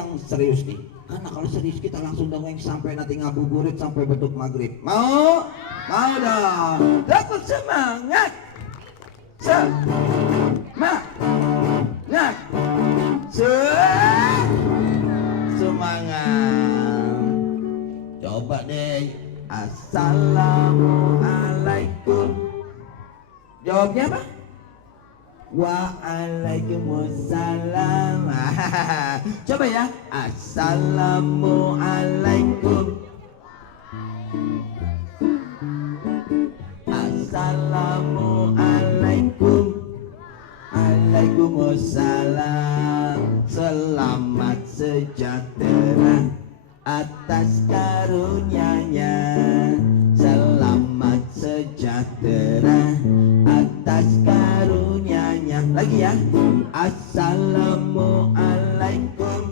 yang serius nih. Karena kalau serius kita langsung dongeng sampai nanti ngabuburit sampai beduk maghrib. Mau? Mau dong. Dapat semangat. Semangat. Semangat. Coba deh. Assalamualaikum. Jawabnya apa? Waalaikumsalam. Coba ya. Assalamualaikum. Assalamualaikum. Waalaikumsalam. Selamat sejahtera atas karunia-Nya. Selamat sejahtera atas karunia-Nya. Lagi ya. Assalamualaikum.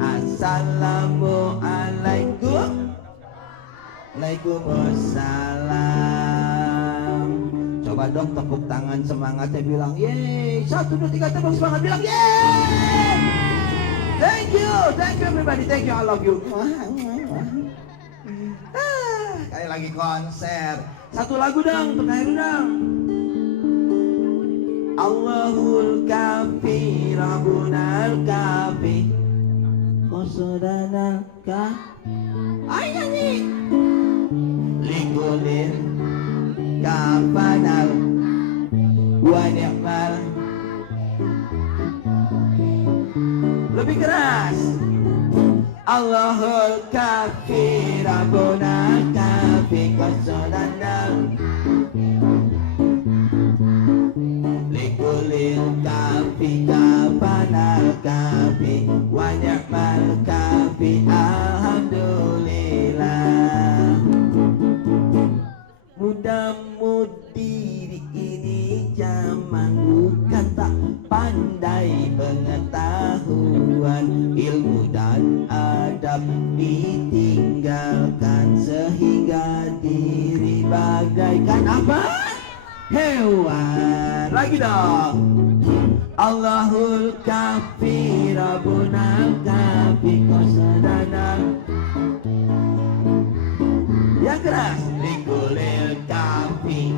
Assalamualaikum. Waalaikumsalam. Coba dong tepuk tangan semangatnya, bilang yeay. 1, 2, 3 tepuk semangat, bilang yeay. Thank you everybody, thank you, I love you. Kayak lagi konser. Satu lagu dong, penairu dong. Allahul kafi, Rabbunal kafi, Qasdanal kafi. Ayo nyanyi. Likulin kafanal wa ni'mal. Lebih keras. Allahul kafi, Rabbunal kafi, Qasdanal likulil kafi, kafanal kafi, wa ni'mal kafi. Alhamdulillah. Muda-mudi ini zaman bukan tak pandai pengetahuan, ilmu dan adab ditinggalkan sehingga diri bagaikan apa? Hewan. Lagi dong. Allahul kafi, Rabbunal kafi, Qasdanal. Yang keras. Likulil kafi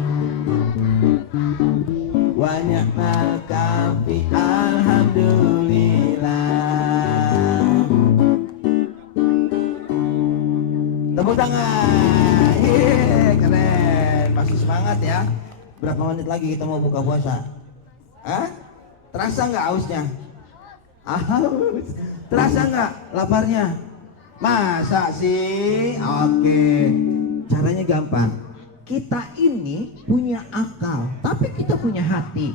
wa ni'mal kafi. Alhamdulillah. Tepuk tangan. Yeay, keren. Masih semangat ya. Berapa menit lagi kita mau buka puasa? Hah? Terasa nggak hausnya? Haus. Terasa nggak laparnya? Masa sih? Oke. Caranya gampang. Kita ini punya akal, tapi kita punya hati.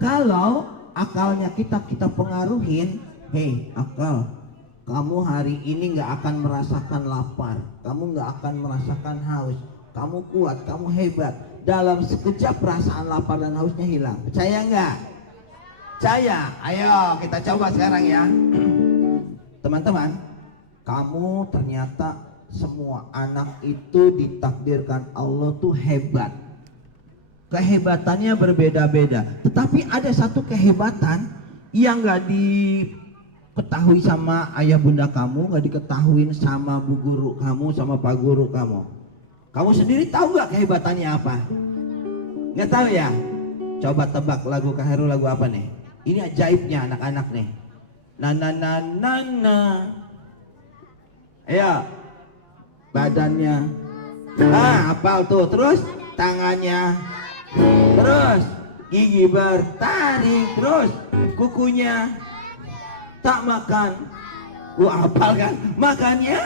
Kalau akalnya kita pengaruhin, hei akal, kamu hari ini nggak akan merasakan lapar, kamu nggak akan merasakan haus, kamu kuat, kamu hebat. Dalam sekejap perasaan lapar dan hausnya hilang. Percaya nggak? Percaya? Ayo kita coba sekarang ya. Teman-teman, kamu ternyata semua anak itu ditakdirkan Allah tuh hebat. Kehebatannya berbeda-beda. Tetapi ada satu kehebatan yang gak diketahui sama ayah bunda kamu, gak diketahuin sama bu guru kamu, sama pak guru kamu. Kamu sendiri tahu gak kehebatannya apa? Gak tahu ya? Coba tebak lagu Kak Heru, lagu apa nih? Ini ajaibnya anak-anak nih. Na na na na na. Ayo. Badannya. Hafal tuh. Terus tangannya. Terus gigi bertaring. Terus kukunya. Tak makan. Hafal kan? Makannya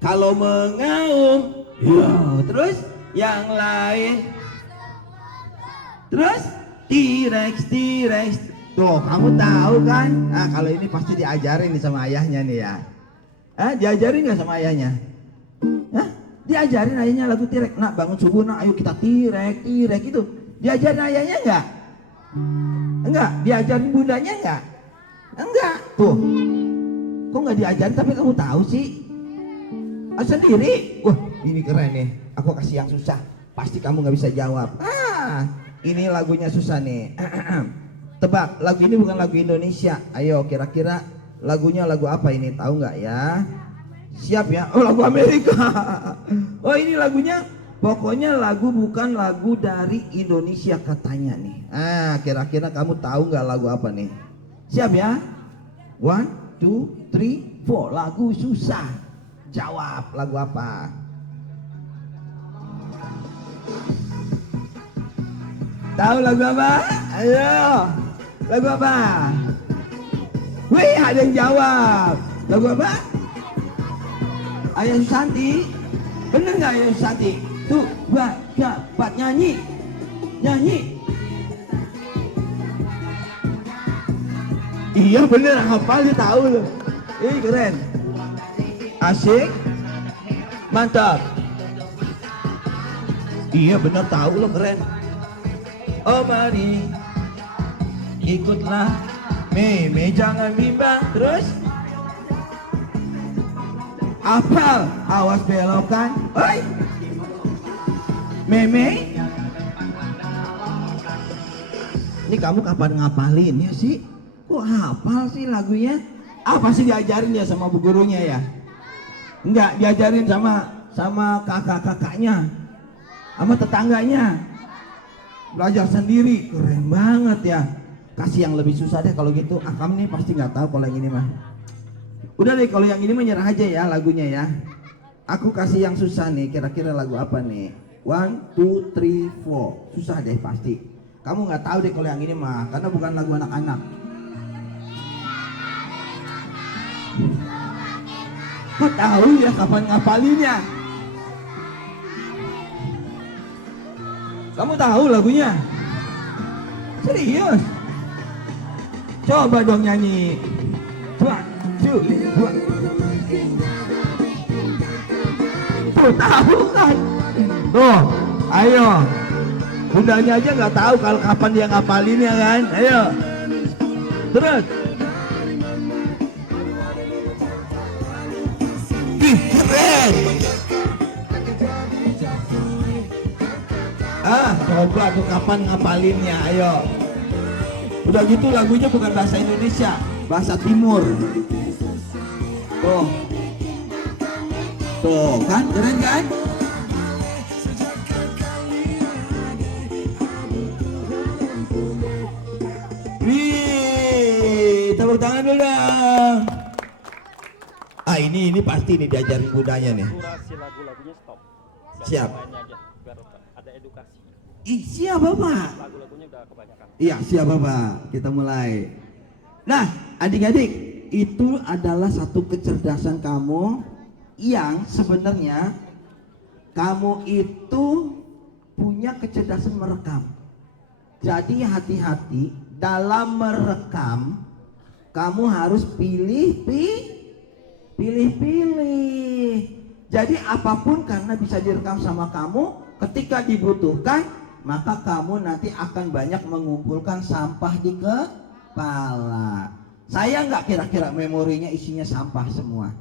kalau mengaum. Ya. Terus yang lain. Terus T-Rex. Tuh kamu tahu kan? Nah kalau ini pasti diajarin nih sama ayahnya nih ya. Diajarin nggak sama ayahnya? Diajarin ayahnya lagu T-Rex. Nak bangun subuh nak, ayo kita T-Rex itu. Diajarin ayahnya nggak? Enggak. Diajarin bundanya nggak? Enggak. Tuh. Kok nggak diajarin tapi kamu tahu sih? Sendiri. Wah ini keren nih. Aku kasih yang susah. Pasti kamu nggak bisa jawab. Ini lagunya susah nih. Tebak, lagu ini bukan lagu Indonesia. Ayo, kira-kira lagunya lagu apa ini? Tahu nggak ya? Siap ya? Oh, lagu Amerika. Oh, ini lagunya. Pokoknya lagu bukan lagu dari Indonesia katanya nih. Kira-kira kamu tahu nggak lagu apa nih? Siap ya? 1, 2, 3, 4. Lagu susah. Jawab, lagu apa? Tahu lagu apa? Ayo. Lagu apa? Wih, ada yang jawab. Lagu apa? Ayah Susanti. Bener nggak Ayah Susanti? Tuh, 2, 3, 4, nyanyi. Nyanyi. Iya bener, hafal dia tahu loh. Ih, keren. Asik. Mantap. Iya bener tahu loh, keren. Oh mari ikutlah Meme jangan bimbang. Terus hafal, awas belokan. Oi Meme, ini kamu kapan ngapalinnya sih? Kok hafal sih lagunya? Apa sih diajarin ya sama bu gurunya ya? Enggak, diajarin sama kakak-kakaknya, sama tetangganya. Belajar sendiri, keren banget ya. Kasih yang lebih susah deh kalau gitu. Kamu nih pasti nggak tahu kalau yang ini mah. Udah deh, kalau yang ini menyerah aja ya lagunya ya. Aku kasih yang susah nih. Kira-kira lagu apa nih? 1, 2, 3, 4. Susah deh pasti. Kamu nggak tahu deh kalau yang ini mah, karena bukan lagu anak-anak. Kok tahu ya kapan ngapalinnya? Kamu tahu lagunya? Serius? Coba dong nyanyi. 1, 2, 3. Tuh tahu kan? Tuh, ayo. Bundanya aja nggak tahu kalau kapan dia ngapalinnya kan? Ayo. Terus. Ih, keren. Coba tuh kapan ngapalinnya, ayo. Udah gitu lagunya bukan bahasa Indonesia, bahasa Timur. Tuh. Tuh, kan keren kan? Wih, tepuk tangan dulu dong. Ini pasti nih diajarin budaya nih. Durasi lagu-lagunya stop. Siap. Biar ada edukasi. Siap Bapak. Lagu-lagunya udah kebanyakan. Iya siap Bapak. Kita mulai. Nah adik-adik, itu adalah satu kecerdasan kamu yang sebenarnya kamu itu punya kecerdasan merekam. Jadi hati-hati dalam merekam. Kamu harus pilih-pilih. Jadi apapun karena bisa direkam sama kamu, ketika dibutuhkan maka kamu nanti akan banyak mengumpulkan sampah di kepala. Sayang nggak kira-kira memorinya isinya sampah semua?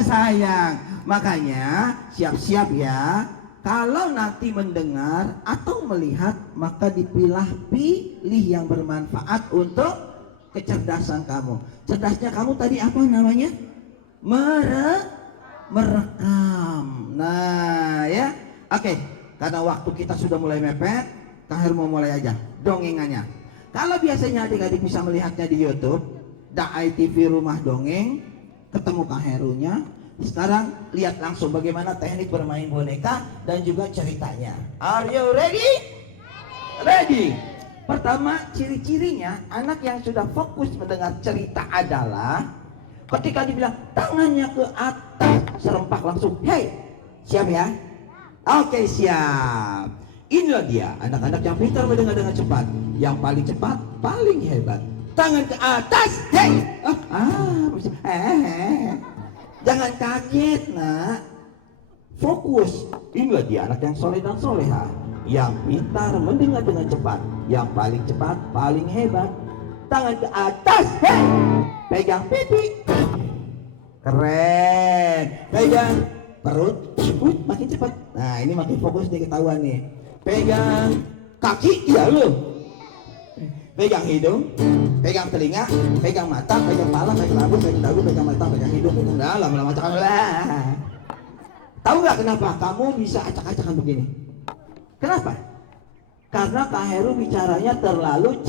Sayang. Makanya siap-siap ya. Kalau nanti mendengar atau melihat maka dipilah-pilih yang bermanfaat untuk kecerdasan kamu. Cerdasnya kamu tadi apa namanya? Merekam. Nah ya. Oke. Karena waktu kita sudah mulai mepet, Kak Heru mau mulai aja dongengannya. Kalau biasanya adik-adik bisa melihatnya di YouTube, Dai TV Rumah Dongeng, ketemu Kak Herunya. Sekarang lihat langsung bagaimana teknik bermain boneka dan juga ceritanya. Are you ready? Ready. Pertama, ciri-cirinya anak yang sudah fokus mendengar cerita adalah ketika dibilang tangannya ke atas, serempak langsung, hey, siap ya? Oke, siap. Inilah dia anak-anak yang pintar mendengar dengan cepat. Yang paling cepat, paling hebat. Tangan ke atas, hey. Jangan kaget nak. Fokus. Inilah dia anak yang soleh dan soleha, yang pintar mendengar dengan cepat. Yang paling cepat, paling hebat. Tangan ke atas, hey. Pegang pipi. Keren. Pegang perut, makin cepat. Nah ini makin fokus nih, ketahuan nih. Pegang kaki, iya lo. pegang hidung, pegang telinga, pegang mata, pegang kepala, pegang rambut, pegang dagu, pegang mata, pegang hidung. Nah, lama-lama acak-acak. Tahu nggak kenapa kamu bisa acak-acakan begini? Kenapa? Karena Kak Heru bicaranya terlalu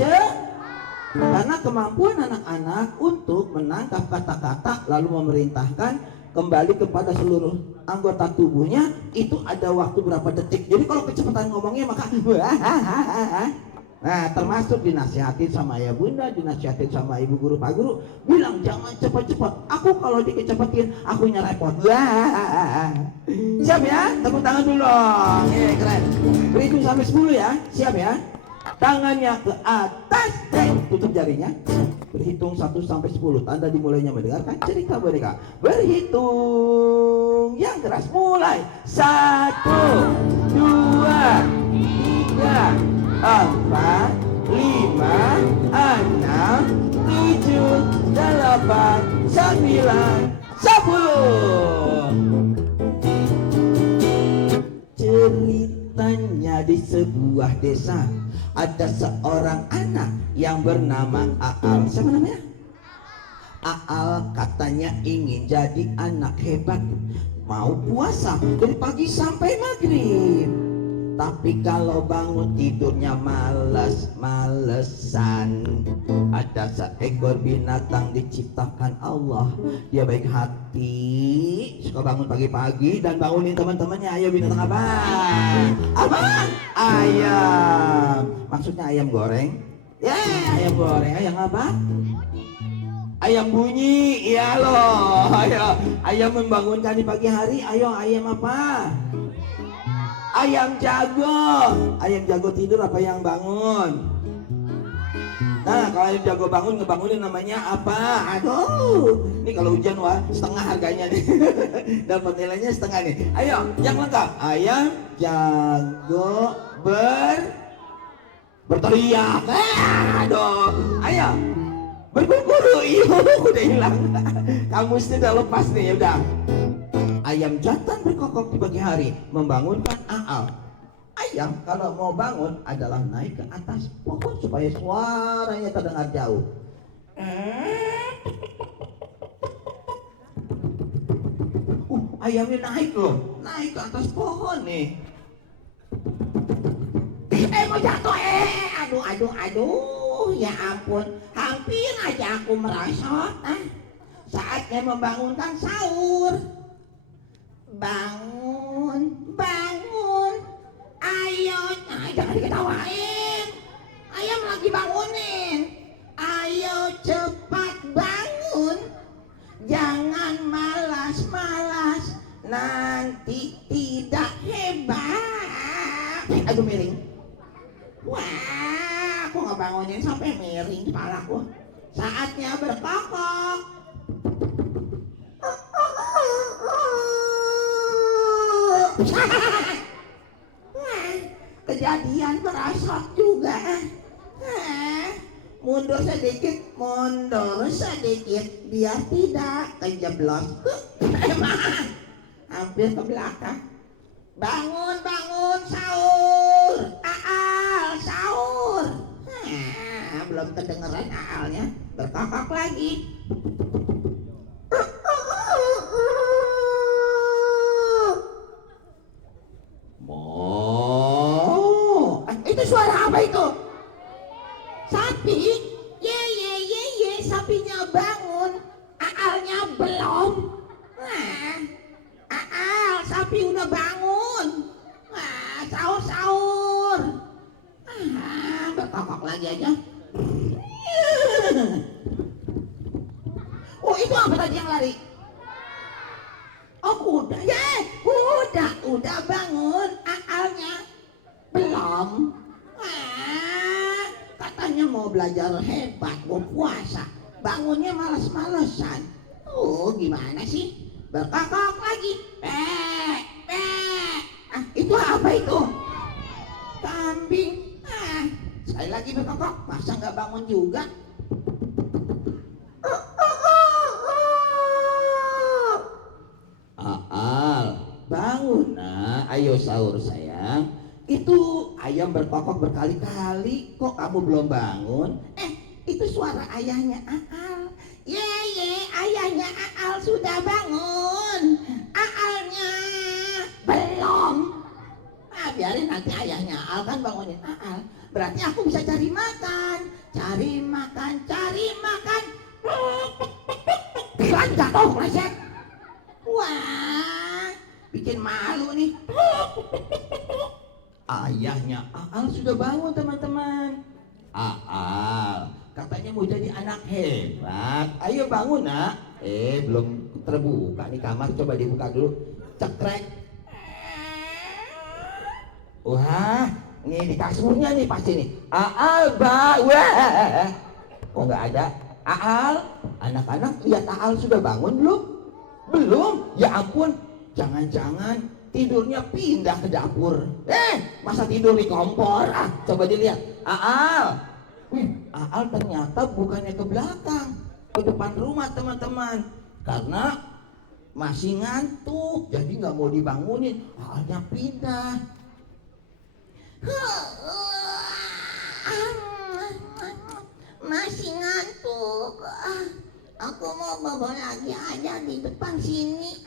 karena kemampuan anak-anak untuk menangkap kata-kata lalu memerintahkan kembali kepada seluruh anggota tubuhnya itu ada waktu berapa detik. Jadi kalau kecepatan ngomongnya maka nah termasuk dinasihatin sama ayah bunda, dinasihatin sama ibu guru pak guru, bilang jangan cepat-cepat. Aku kalau dikecepatin akunya repot. Siap ya? Tepuk tangan dulu dong. Keren. Berhitung sampai 10 ya. Siap ya? Tangannya ke atas, tutup jarinya. Berhitung 1 sampai 10. Tanda dimulainya mendengarkan cerita boneka. Berhitung yang keras, mulai. 1, 2, 3, 4, 5, 6, 7, 8, 9, 10. Ceritanya di sebuah desa ada seorang anak yang bernama Aal. Siapa namanya? Aal katanya ingin jadi anak hebat, mau puasa dari pagi sampai maghrib. Tapi kalau bangun tidurnya males-malesan. Ada seekor binatang diciptakan Allah. Dia baik hati, suka bangun pagi-pagi dan bangunin teman-temannya. Ayo binatang apa? Apa? Ayam. Maksudnya ayam goreng? Ya, ayam goreng. Ayam apa? Ayam bunyi. Iya loh. Ayo, ayam membangunkan di pagi hari. Ayo, ayam apa? Ayam jago. Ayam jago tidur apa yang bangun? Nah, kalau ayam jago bangun, ngebangunin namanya apa? Aduh, ini kalau hujan wah setengah harganya nih. Dapat nilainya setengah nih. Ayo, yang lengkap. Ayam jago berteriak. Aduh, ayo berguru. Udah hilang. Kamusnya udah lepas nih, udah. Ayam jantan berkokok di pagi hari membangunkan Aal. Ayam kalau mau bangun adalah naik ke atas pohon supaya suaranya terdengar jauh. Ayamnya naik loh, naik ke atas pohon nih. Mau jatuh, aduh, ya ampun, hampir aja aku merosot. Saatnya membangunkan sahur. Bangun, ayo, jangan diketawain. Ayam lagi bangunin. Ayo cepat bangun, jangan malas-malas, nanti tidak hebat. Aduh miring. Wah, aku nggak bangunin sampai miring kepalaku. Saatnya berkokok. Kejadian merosot juga. Mundur sedikit biar tidak kejeblos. Hampir ke belakang. Bangun sahur. Aal sahur. Belum kedengeran Aalnya, berkokok lagi. Itu suara apa itu? Sapi? Ye, sapinya bangun, Aalnya belum. Aal, sapi udah bangun. Sahur. Berkokok lagi aja. Oh, itu apa tadi yang lari? Oh, kuda. Udah bangun, Aalnya belum. Katanya mau belajar hebat, mau puasa, bangunnya malas-malesan. Gimana sih? Berkokok lagi. Itu apa itu? Kambing. Sekali lagi berkokok, masa nggak bangun juga? Aal, bangun nak, ayo sahur sayang. Itu ayam berkokok berkali-kali, kok kamu belum bangun? Itu suara ayahnya Aal. Ye, ayahnya Aal sudah bangun. Aalnya belum. Biarin nanti ayahnya Aal kan bangunin Aal. Berarti aku bisa cari makan. Cari makan. Pikiran jatuh, leset. Wah, bikin malu nih. Ayahnya Aal sudah bangun, teman-teman. Aal katanya mau jadi anak hebat. Ayo bangun, nak. Belum terbuka nih kamar, coba dibuka dulu. Cekrek. Wah, nih di kasurnya nih pasti nih. Aal, wah. Kok nggak ada? Aal, anak-anak lihat Aal sudah bangun belum? Belum? Ya ampun, jangan-jangan tidurnya pindah ke dapur. Masa tidur di kompor? Coba dilihat. Aal. Aal ternyata bukannya ke belakang, ke depan rumah, teman-teman. Karena masih ngantuk, jadi nggak mau dibangunin. Aalnya pindah. Masih ngantuk. Aku mau bobo lagi aja di depan sini.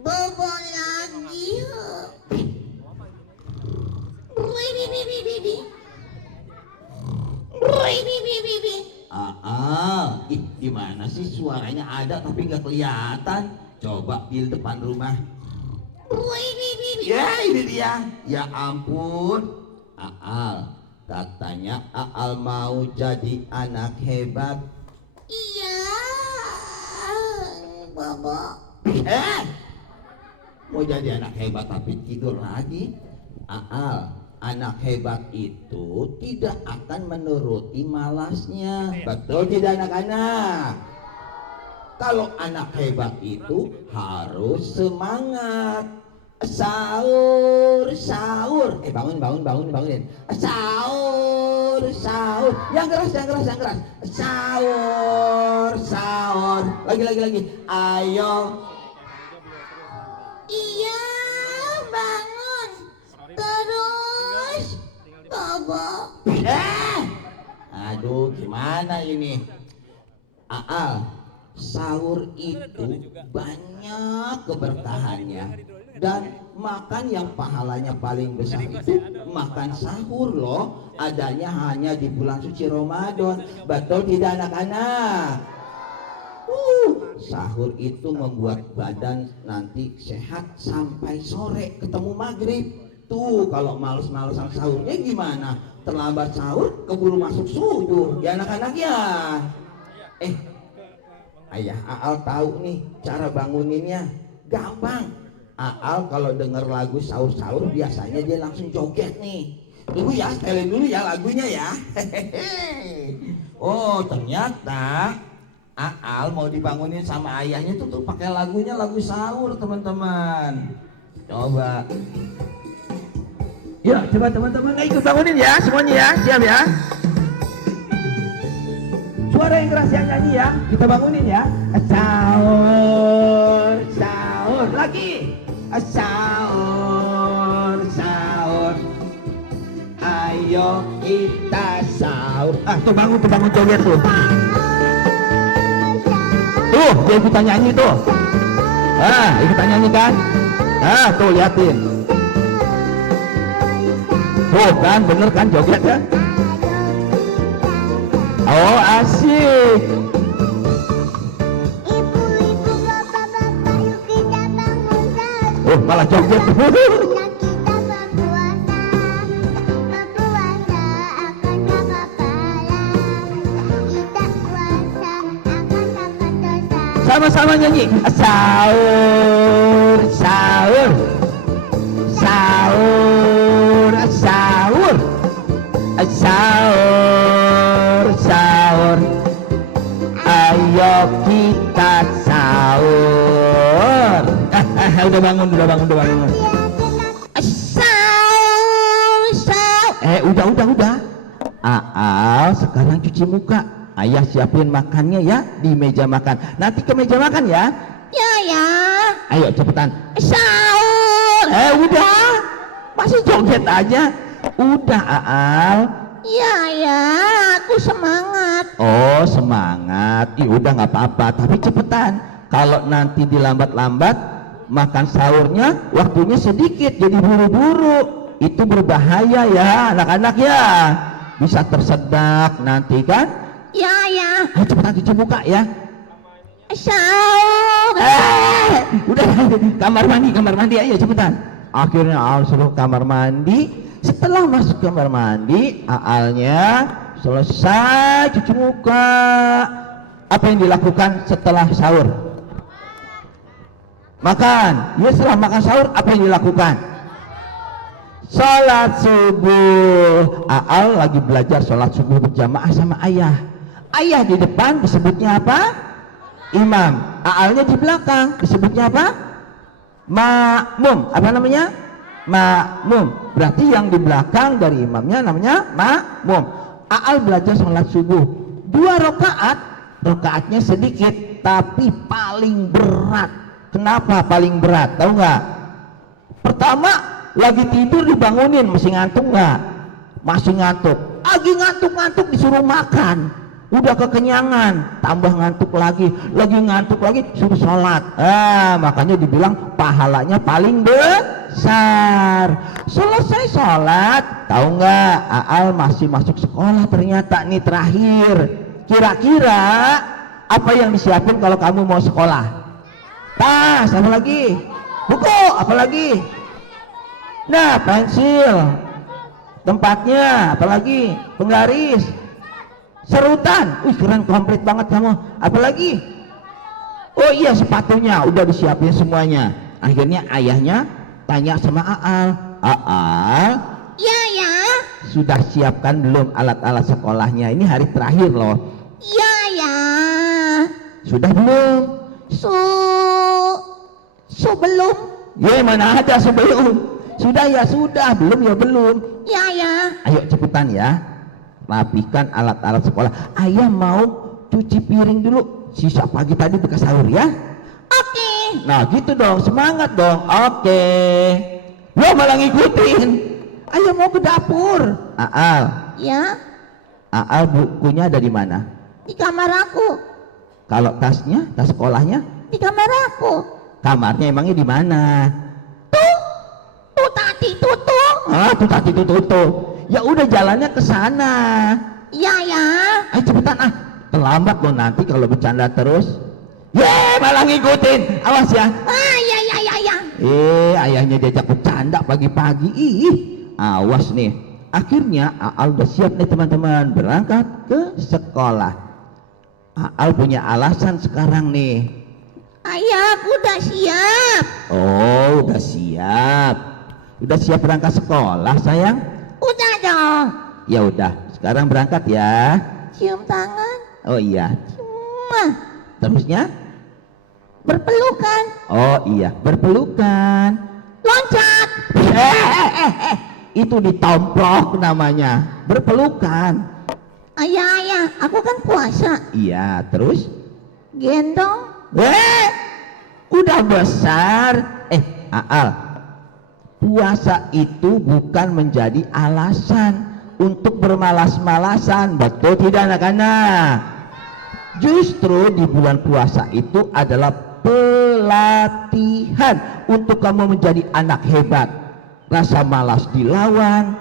Bobo lagi. Gimana sih suaranya ada tapi nggak kelihatan? Coba di depan rumah. Ya ini dia. Ya ampun. Aal, katanya Aal mau jadi anak hebat. Iya, Bobo. Mau jadi anak hebat tapi tidur lagi. Aal, anak hebat itu tidak akan menuruti malasnya. Betul tidak anak-anak? Kalau anak hebat itu harus semangat. Sahur. Bangunin. Sahur. Yang keras. Sahur. Lagi. Ayo. Iya, bangun. Terus. Bobo. Aduh, gimana ini? Aal, sahur itu banyak keberkahannya. Dan makan yang pahalanya paling besar itu makan sahur loh. Adanya hanya di bulan suci Ramadan. Betul tidak anak-anak? Sahur itu membuat badan nanti sehat sampai sore ketemu maghrib. Tuh kalau males-malesan sahurnya gimana? Terlambat sahur keburu masuk subuh ya anak-anak ya. Ayah Aal tahu nih cara banguninnya. Gampang. Aal kalau denger lagu sahur-sahur biasanya dia langsung joget nih. Tunggu ya, setelin dulu ya lagunya ya. Oh ternyata Aal mau dibangunin sama ayahnya tuh pakai lagunya lagu sahur, teman-teman. Coba. Yuk coba teman-teman ikut bangunin ya semuanya ya, siap ya. Suara yang keras yang nyanyi ya, kita bangunin ya. Sahur lagi. Sahur. Ayo kita sahur. Tuh bangun joget tuh. Tuh dia ikutan nyanyi tuh. Ikutan nyanyi kan? Tuh liatin. Tuh kan bener kan joget kan? Oh asik. Malah joget. Sama-sama nyanyi. Sahur. Ayo kita sahur. Udah bangun. Udah. Aal sekarang cuci muka. Ayah siapin makannya ya di meja makan. Nanti ke meja makan ya. Ya. Ayo cepetan. Sahur. Udah, masih joget aja. Udah Aal. Iya ya, aku semangat. Oh semangat, udah nggak apa-apa, tapi cepetan. Kalau nanti dilambat-lambat, makan sahurnya waktunya sedikit, jadi buru-buru. Itu berbahaya ya anak-anak ya. Bisa tersedak nanti kan. Ya ya. Ayo cepetan cuci muka ya. Sahur. Udah kamar mandi ayo cepetan. Akhirnya Aal suruh kamar mandi. Setelah masuk kamar mandi, Aalnya selesai cuci muka. Apa yang dilakukan setelah sahur? Makan. Ya setelah makan sahur apa yang dilakukan? Sholat subuh. Aal lagi belajar sholat subuh berjamaah sama ayah. Ayah di depan disebutnya apa? Imam. Aalnya di belakang disebutnya apa? Makmum. Apa namanya? Makmum. Berarti yang di belakang dari imamnya namanya makmum. Aal belajar sholat subuh 2 rakaat. Rakaatnya sedikit tapi paling berat. Kenapa paling berat? Tahu nggak? Pertama lagi tidur dibangunin, masih ngantuk nggak? Masih ngantuk. Lagi ngantuk disuruh makan. Udah kekenyangan, tambah ngantuk lagi ngantuk lagi, suruh sholat. Makanya dibilang pahalanya paling besar. Selesai sholat, tahu nggak? Aal masih masuk sekolah ternyata nih terakhir. Kira-kira apa yang disiapin kalau kamu mau sekolah? Tas, apa lagi? Buku, apa lagi? Nah, pensil, tempatnya, apa lagi? Penggaris, serutan. Keren, komplit banget kamu. Apalagi? Oh iya, sepatunya udah disiapin semuanya. Akhirnya ayahnya tanya sama Aal, Aal, Ya ya. sudah siapkan belum alat-alat sekolahnya? Ini hari terakhir loh. Ya ya. Sudah belum? Belum. Ya mana ada sebelum? Sudah ya sudah, belum ya belum. Ya ya. Ayo cepetan ya. Rapikan alat-alat sekolah. Ayah mau cuci piring dulu, sisa pagi tadi bekas sahur ya. Oke. Nah gitu dong, semangat dong. Oke. Lo malah ngikutin. Ayah mau ke dapur. Aal, Ya. Aal bukunya ada di mana? Di kamar aku. Kalau tasnya, tas sekolahnya? Di kamar aku. Kamarnya emangnya di mana? Tuh tadi tutup. Tuh tadi tuh. Ya udah jalannya ke sana. Ya ya. Ayo cepetan terlambat lo nanti kalau bercanda terus. Malah ngikutin. Awas ya. Ya ya ya ya. Ayahnya diajak bercanda pagi-pagi. Awas nih. Akhirnya Aal udah siap nih teman-teman, berangkat ke sekolah. Aal punya alasan sekarang nih. Ayah, aku udah siap. Oh, udah siap. Udah siap berangkat sekolah, sayang? Udah dong. Ya udah, sekarang berangkat ya. Cium tangan. Oh iya. Cuma Terusnya? berpelukan. Oh iya, berpelukan. Loncat. Itu ditomplok namanya. Berpelukan. Ayah, aku kan puasa. Iya, terus? Gendong. Udah besar. Aal, puasa itu bukan menjadi alasan untuk bermalas-malasan, betul tidak anak-anak? Justru di bulan puasa itu adalah pelatihan untuk kamu menjadi anak hebat. Rasa malas dilawan,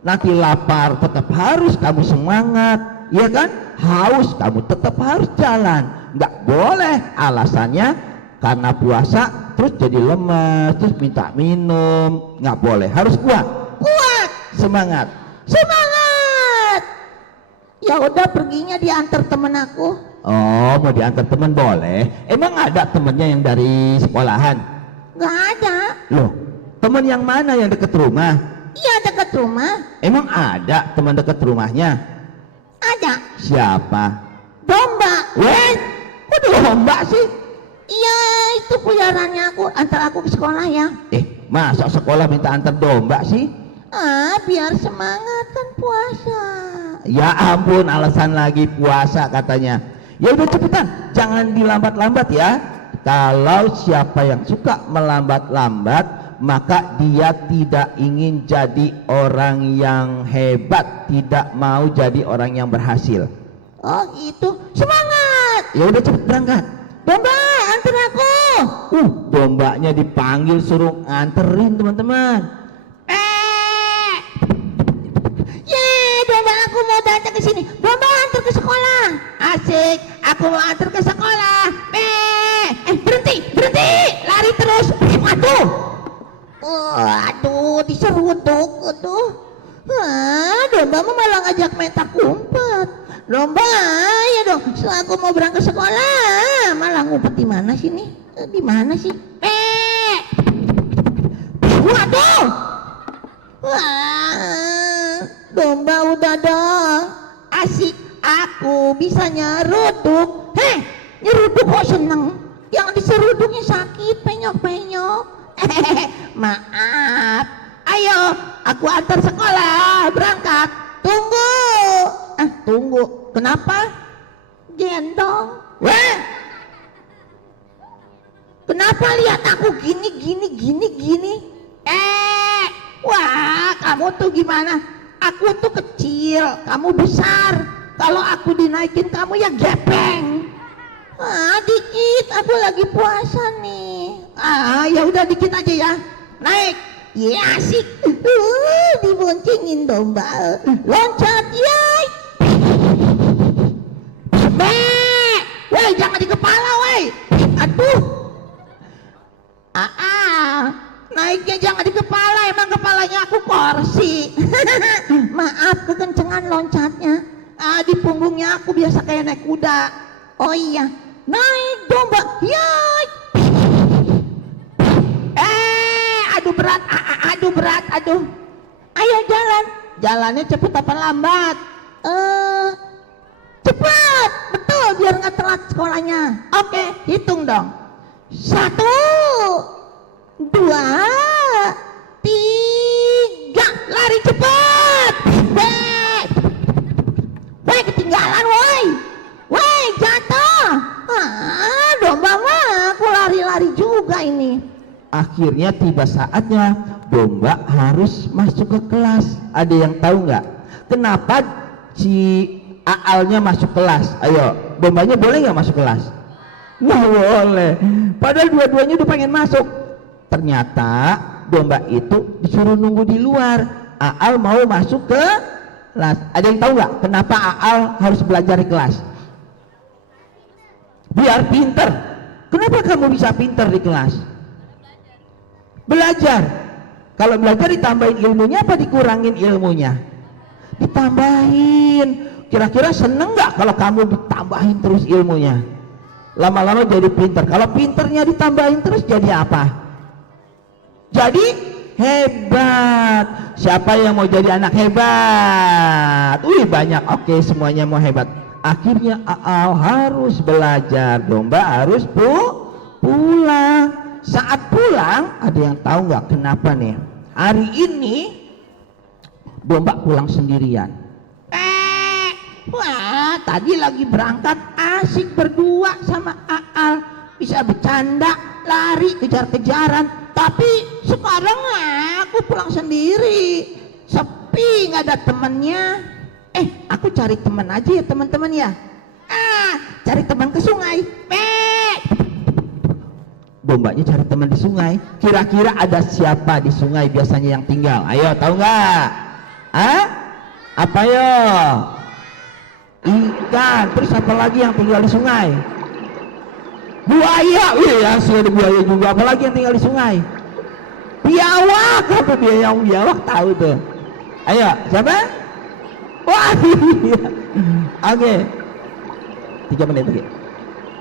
nanti lapar tetap harus kamu semangat, ya kan? Haus kamu tetap harus jalan, nggak boleh alasannya karena puasa terus jadi lemes, terus minta minum, nggak boleh, harus kuat, semangat. Ya udah, perginya diantar temen aku. Oh, mau diantar teman boleh. Emang ada temennya yang dari sekolahan? Gak ada. Loh, teman yang mana, yang deket rumah? Iya, dekat rumah. Emang ada teman deket rumahnya? Ada. Siapa? Domba. Kok domba sih? Iya, itu peliharaannya aku. Antar aku ke sekolah ya. Masa sekolah minta antar domba sih? Biar semangat kan puasa. Ya ampun, alasan lagi puasa katanya. Ya udah cepetan, jangan dilambat-lambat ya. Kalau siapa yang suka melambat-lambat, maka dia tidak ingin jadi orang yang hebat, tidak mau jadi orang yang berhasil. Oh gitu, semangat. Ya udah cepet berangkat. Domba, antar aku. Dombanya dipanggil suruh nganterin teman-teman. Domba aku mau datang ke sini. Domba antar ke sekolah. Asik, aku mau antar ke sekolah. Berhenti, lari terus. Aduh. Aduh, diseruduk. Aduh. Domba mau malah ngajak main tak umpet. Domba, ya dong. Setelah aku mau berangkat sekolah, malah ngumpet di mana sih nih? Di mana sih? Waduh. Domba udah dong. Asik, aku bisa nyeruduk. Nyeruduk kok seneng? Yang diseruduknya sakit, penyok-penyok. Maaf. Ayo, aku antar sekolah, berangkat. Tunggu. Kenapa? Gendong. Kenapa lihat aku gini? Wah, kamu tuh gimana? Aku tuh kecil, kamu besar. Kalau aku dinaikin kamu ya gepeng. Dikit, aku lagi puasa nih. Ya udah dikit aja ya. Naik. Ya asik. Diboncengin domba. Loncat, yay. Woi, jangan di kepala, woi. Aduh. Naiknya jangan di kepala, emang kepalanya aku kursi. Maaf, kekencengan loncatnya. Di punggungnya aku biasa kayak naik kuda. Oh iya, naik domba. Yay. Aduh berat. Ayo jalan. Jalannya cepet apa lambat? Cepet, betul, biar nggak telat sekolahnya. Oke, hitung dong. 1, 2, 3, lari cepet. Woi, ketinggalan woi, jatuh. Domba mah aku lari-lari juga ini. Akhirnya tiba saatnya domba harus masuk ke kelas. Ada yang tahu nggak kenapa si Aalnya masuk kelas? Ayo, dombanya boleh nggak masuk kelas? Nggak boleh, padahal dua-duanya udah pengen masuk. Ternyata domba itu disuruh nunggu di luar. Aal mau masuk ke kelas. Ada yang tahu nggak kenapa Aal harus belajar di kelas? Biar pinter. Kenapa kamu bisa pinter di kelas? Belajar. Kalau belajar ditambahin ilmunya apa dikurangin ilmunya? Ditambahin. Kira-kira seneng nggak kalau kamu ditambahin terus ilmunya? Lama-lama jadi pinter. Kalau pinternya ditambahin terus jadi apa? Jadi hebat. Siapa yang mau jadi anak hebat? Banyak. Oke, semuanya mau hebat. Akhirnya Aal harus belajar. Domba harus pulang. Saat pulang, ada yang tahu nggak kenapa nih? Hari ini domba pulang sendirian. Wah, tadi lagi berangkat asik berdua sama Aal, bisa bercanda, lari, kejar-kejaran. Tapi sekarang aku pulang sendiri, sepi, nggak ada temennya. Aku cari teman aja ya teman-teman ya. Cari teman ke sungai. Dombanya cari teman di sungai. Kira-kira ada siapa di sungai biasanya yang tinggal? Ayo, tahu nggak? Apa yo? Ikan. Terus apa lagi yang tinggal di sungai? Buaya. Ya, sudah ada buaya juga. Apa lagi yang tinggal di sungai? Biawak. Apa biawak tahu tuh? Ayo, siapa? Wah, iya. Oke. 3 menit lagi.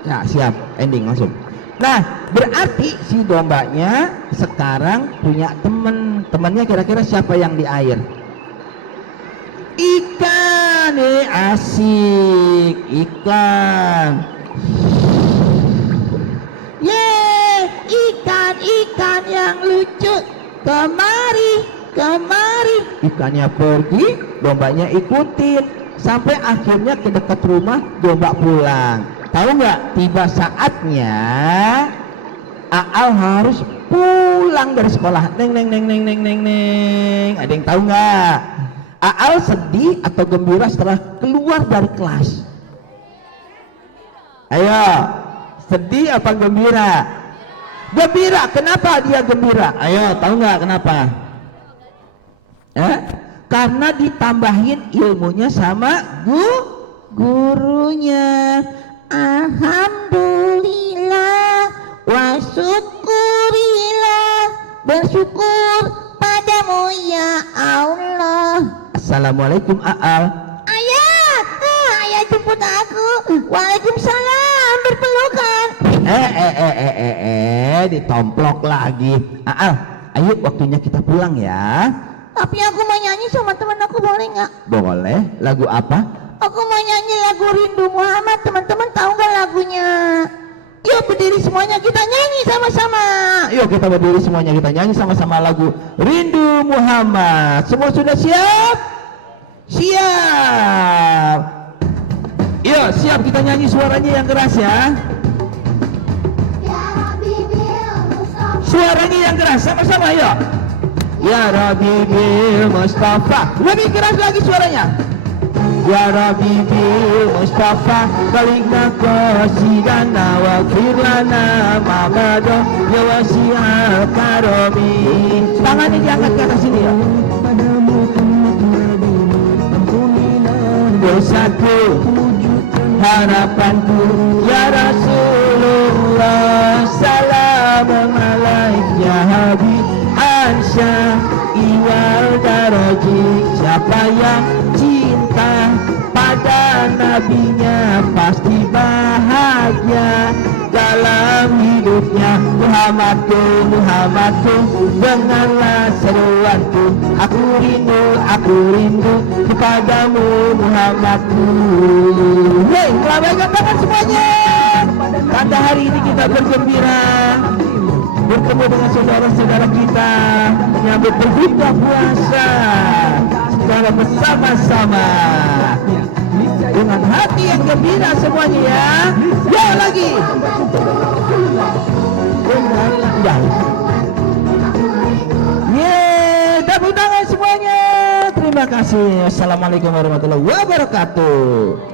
Ya, siap. Ending langsung. Nah, berarti si dombanya sekarang punya temen. Temennya kira-kira siapa yang di air? Ikan. Asik. Ikan. Ikan yang lucu. Kemari. Ikannya pergi, dombanya ikutin. Sampai akhirnya ke dekat rumah, domba pulang. Tahu nggak? Tiba saatnya Aal harus pulang dari sekolah. Neng neng neng neng neng neng neng. Ada yang tahu nggak? Aal sedih atau gembira setelah keluar dari kelas? Ayo, sedih apa gembira? Gembira. Kenapa dia gembira? Ayo, tahu nggak kenapa? Karena ditambahin ilmunya sama gurunya. Alhamdulillah wa syukurillah, bersyukur padamu ya Allah. Assalamualaikum Aal. Ayah jemput aku. Waalaikumsalam, berpelukan. Ditomplok lagi. Aal, ayo waktunya kita pulang ya. Tapi aku mau nyanyi sama teman aku, boleh nggak? Boleh. Lagu apa? Aku mau nyanyi lagu Rindu Muhammad. Teman-teman tahu nggak lagunya? Yuk berdiri semuanya, kita nyanyi sama-sama. Yuk kita berdiri semuanya, kita nyanyi sama-sama lagu Rindu Muhammad. Semua sudah siap? Siap. Yuk siap, kita nyanyi suaranya yang keras ya. Suaranya yang keras, sama-sama yuk. Ya Rabbi bil Mustafa. Lebih keras lagi suaranya. Ya Rabbi bil Mustafa, balikna qasidana wa firlana mamado ya wasi'al karomi. Tangannya diangkat ke atas sini ya. Dosaku, harapanku ya Rasulullah, salam alaik ya Habib Ansya iwal daraji. Siapa yang cinta pada nabinya pasti bahagia dalam hidupnya. Muhammadku, Muhammadku, dengarlah seruanku. Aku rindu kepadamu Muhammadku. Hei, lambaikan tangan semuanya. Pada hari ini kita bergembira bertemu dengan saudara-saudara kita menyambut berbuka puasa secara bersama-sama dengan hati yang gembira semuanya ya. Ya lagi. Tepuk tangan semuanya. Terima kasih. Assalamualaikum warahmatullahi wabarakatuh.